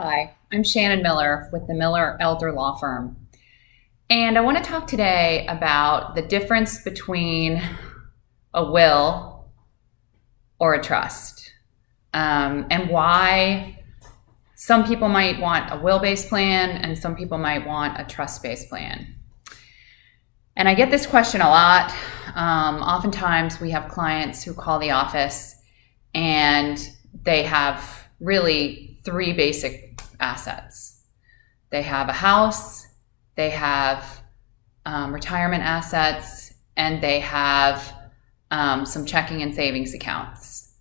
Hi, I'm Shannon Miller with the Miller Elder Law Firm. And I want to talk today about the difference between a will or a trust, and why some people might want a will-based plan and some people might want a trust-based plan. And I get this question a lot. Oftentimes we have clients who call the office and they have really three basic assets. They have a house, they have retirement assets, and they have some checking and savings accounts.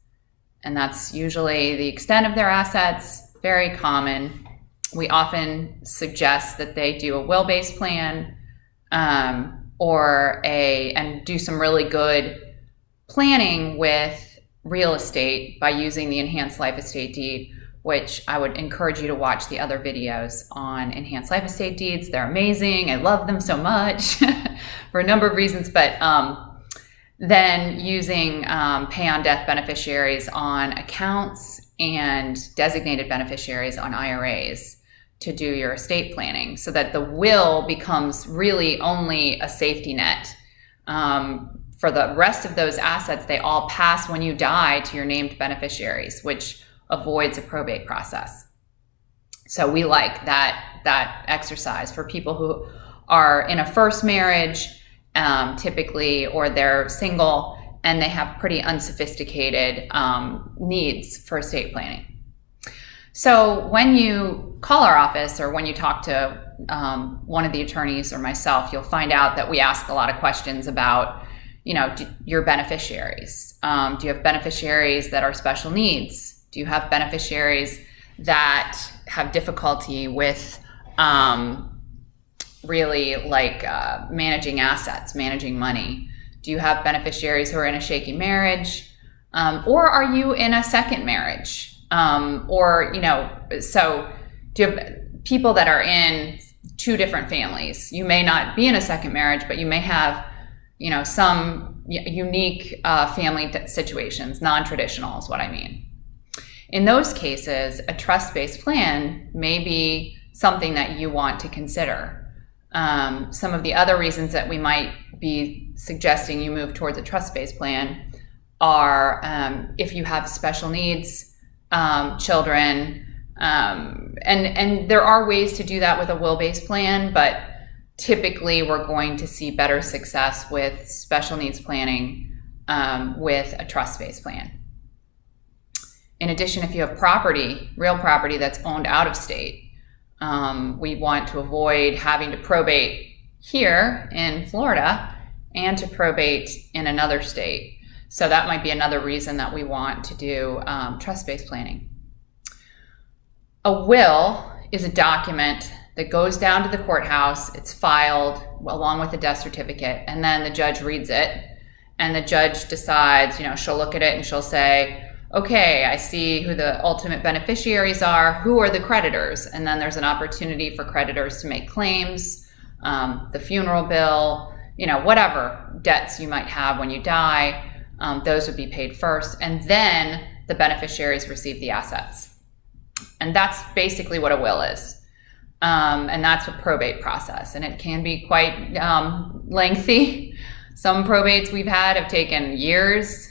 And that's usually the extent of their assets, very common. We often suggest that they do a will-based plan and do some really good planning with real estate by using the enhanced life estate deed, which I would encourage you to watch the other videos on enhanced life estate deeds. They're amazing. I love them so much for a number of reasons, but then using pay on death beneficiaries on accounts and designated beneficiaries on IRAs to do your estate planning so that the will becomes really only a safety net. For the rest of those assets, they all pass when you die to your named beneficiaries, which avoids a probate process. So we like that exercise for people who are in a first marriage, typically, or they're single and they have pretty unsophisticated needs for estate planning. So when you call our office or when you talk to one of the attorneys or myself, you'll find out that we ask a lot of questions about, your beneficiaries. Do you have beneficiaries that are special needs? Do you have beneficiaries that have difficulty with managing assets, managing money? Do you have beneficiaries who are in a shaky marriage? Or are you in a second marriage? So do you have people that are in two different families? You may not be in a second marriage, but you may have, some unique family situations, non-traditional is what I mean. In those cases, a trust-based plan may be something that you want to consider. Some of the other reasons that we might be suggesting you move towards a trust-based plan are if you have special needs, children, and there are ways to do that with a will-based plan, but typically we're going to see better success with special needs planning with a trust-based plan. In addition, if you have real property that's owned out of state, we want to avoid having to probate here in Florida and to probate in another state. So that might be another reason that we want to do trust-based planning. A will is a document that goes down to the courthouse, it's filed along with a death certificate, and then the judge reads it, and the judge decides, she'll look at it and she'll say, okay, I see who the ultimate beneficiaries are, who are the creditors? And then there's an opportunity for creditors to make claims, the funeral bill, whatever debts you might have when you die, those would be paid first. And then the beneficiaries receive the assets. And that's basically what a will is. And that's a probate process. And it can be quite lengthy. Some probates we've had have taken years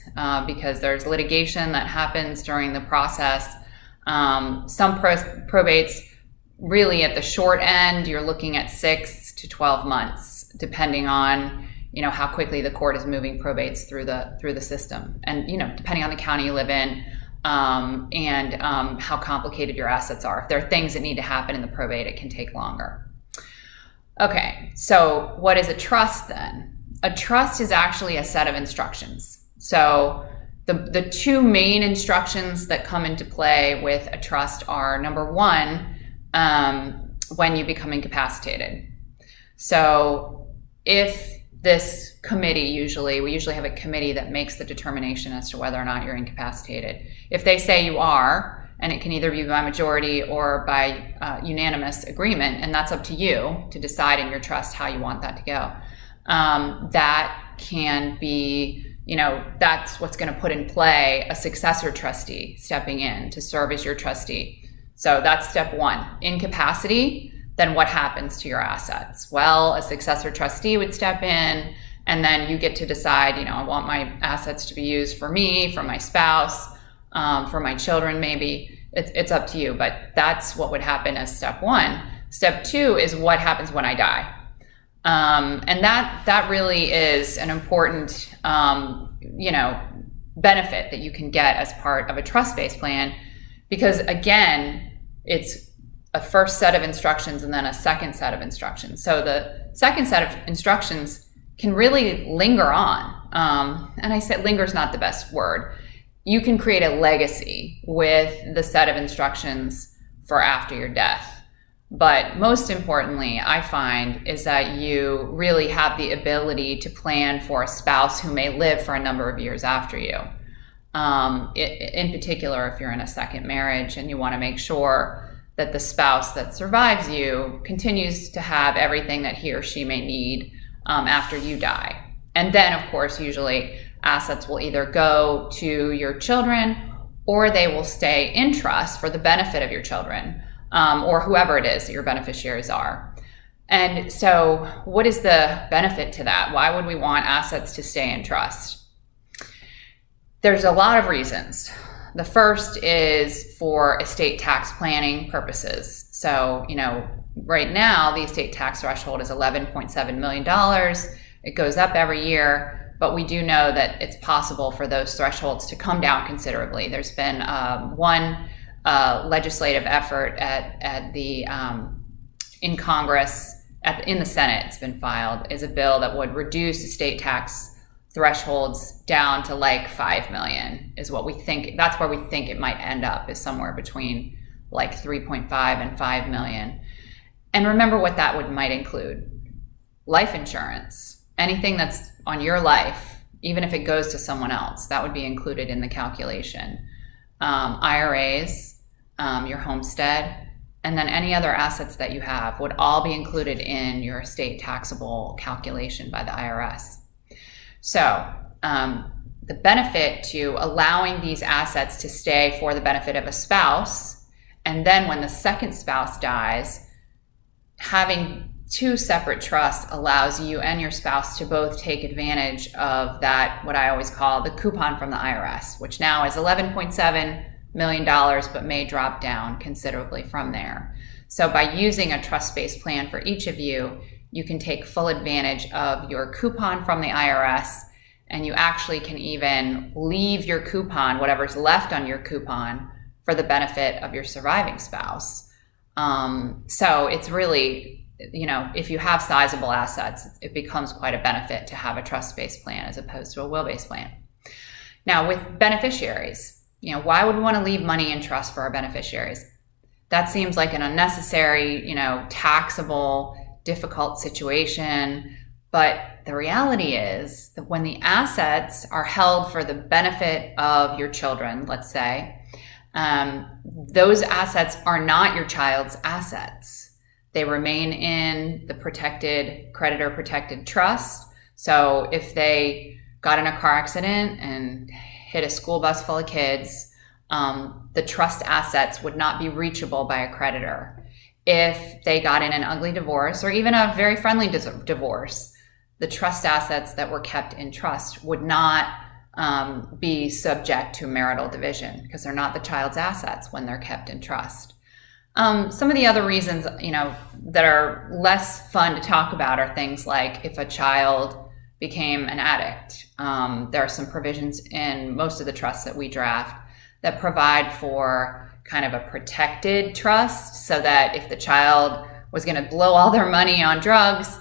because there's litigation that happens during the process. Some probates, really at the short end, you're looking at 6 to 12 months, depending on how quickly the court is moving probates through the system, and depending on the county you live in, and how complicated your assets are. If there are things that need to happen in the probate, it can take longer. Okay, so what is a trust then? A trust is actually a set of instructions. So the two main instructions that come into play with a trust are, number one, when you become incapacitated. So if this committee, we usually have a committee that makes the determination as to whether or not you're incapacitated. If they say you are, and it can either be by majority or by unanimous agreement, and that's up to you to decide in your trust how you want that to go. That can be, that's what's going to put in play a successor trustee stepping in to serve as your trustee. So that's step one. Incapacity, then what happens to your assets? Well, a successor trustee would step in, and then you get to decide, I want my assets to be used for me, for my spouse, for my children maybe. It's up to you, but that's what would happen as step one. Step two is what happens when I die. And that really is an important, benefit that you can get as part of a trust-based plan, because again, it's a first set of instructions and then a second set of instructions. So the second set of instructions can really linger on. And I said linger is not the best word. You can create a legacy with the set of instructions for after your death. But most importantly, I find, is that you really have the ability to plan for a spouse who may live for a number of years after you. In particular, if you're in a second marriage and you want to make sure that the spouse that survives you continues to have everything that he or she may need after you die. And then, of course, usually assets will either go to your children or they will stay in trust for the benefit of your children. Or whoever it is that your beneficiaries are. And so what is the benefit to that? Why would we want assets to stay in trust? There's a lot of reasons. The first is for estate tax planning purposes. So, right now the estate tax threshold is $11.7 million. It goes up every year, but we do know that it's possible for those thresholds to come down considerably. There's been one legislative effort in Congress, in the Senate, it's been filed, is a bill that would reduce estate tax thresholds down to like 5 million is what we think. That's where we think it might end up, is somewhere between like 3.5 and 5 million. And remember what that might include. Life insurance, anything that's on your life, even if it goes to someone else, that would be included in the calculation. IRAs, your homestead, and then any other assets that you have would all be included in your estate taxable calculation by the IRS. So the benefit to allowing these assets to stay for the benefit of a spouse, and then when the second spouse dies, having two separate trusts allows you and your spouse to both take advantage of that, what I always call the coupon from the IRS, which now is $11.7 million, but may drop down considerably from there. So by using a trust-based plan for each of you, you can take full advantage of your coupon from the IRS, and you actually can even leave your coupon, whatever's left on your coupon, for the benefit of your surviving spouse. So it's really, if you have sizable assets, it becomes quite a benefit to have a trust-based plan as opposed to a will-based plan. Now with beneficiaries, why would we want to leave money in trust for our beneficiaries? That seems like an unnecessary, taxable, difficult situation. But the reality is that when the assets are held for the benefit of your children, let's say, those assets are not your child's assets. They remain in the creditor protected trust. So if they got in a car accident and hit a school bus full of kids, the trust assets would not be reachable by a creditor. If they got in an ugly divorce or even a very friendly divorce, the trust assets that were kept in trust would not be subject to marital division because they're not the child's assets when they're kept in trust. Some of the other reasons, that are less fun to talk about are things like if a child became an addict. There are some provisions in most of the trusts that we draft that provide for kind of a protected trust, so that if the child was going to blow all their money on drugs,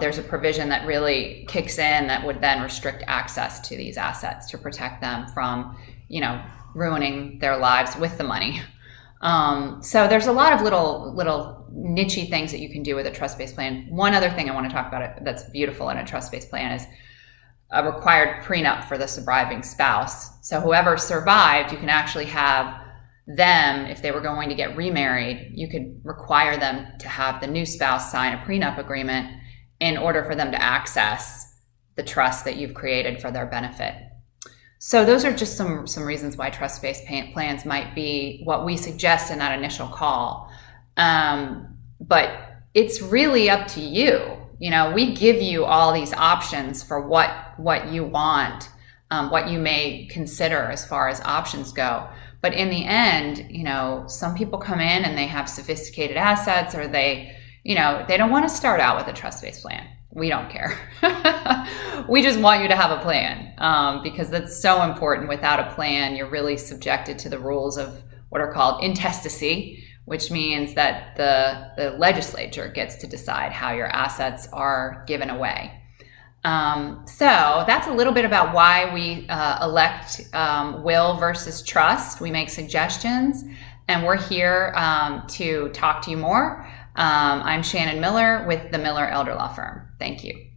there's a provision that really kicks in that would then restrict access to these assets to protect them from, ruining their lives with the money. So there's a lot of little niche-y things that you can do with a trust-based plan. One other thing I want to talk about that's beautiful in a trust-based plan is a required prenup for the surviving spouse. So whoever survived, you can actually have them, if they were going to get remarried, you could require them to have the new spouse sign a prenup agreement in order for them to access the trust that you've created for their benefit. So those are just some reasons why trust-based plans might be what we suggest in that initial call. But it's really up to you. You know, we give you all these options for what you want, what you may consider as far as options go. But in the end, you know, some people come in and they have sophisticated assets, or they don't want to start out with a trust-based plan. We don't care. We just want you to have a plan, because that's so important. Without a plan, you're really subjected to the rules of what are called intestacy, which means that the legislature gets to decide how your assets are given away. So that's a little bit about why we elect will versus trust. We make suggestions, and we're here to talk to you more. I'm Shannon Miller with the Miller Elder Law Firm. Thank you.